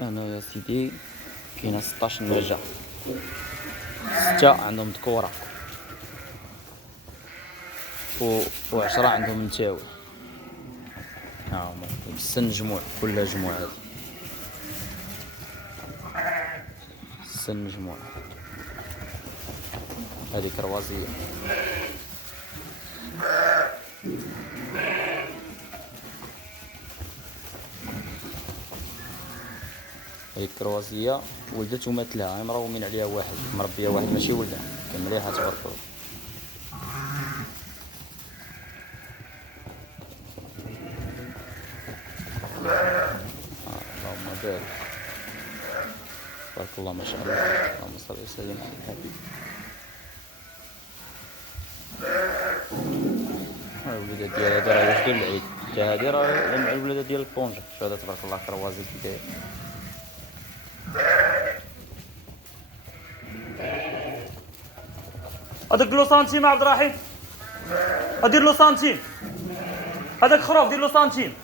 هنا يا سيدي كاينه 16 نرجع، 6 عندهم ذكورة و10 عندهم نتاوي. ها هما السن جموع، كلها جموع. هذا السن جموع. هذه كروازية. هذه كروازية ولدت ومات لها، مرومين عليها واحد، مربية واحد ماشي ولدها، كان مليحة تبارك الله. اللهم بارك، تبارك الله ما شاء الله. اللهم صل وسلم على الحبيب. الوليدات ديال هذا راه وجدوا العيد، حتى هادي راه الوليدات ديال البونجا. شوف هذا تبارك الله كروازي كي داير. هذاك لو سنتيم عبد الرحيم، ادير له سنتيم، هذاك خروف دير له سنتيم.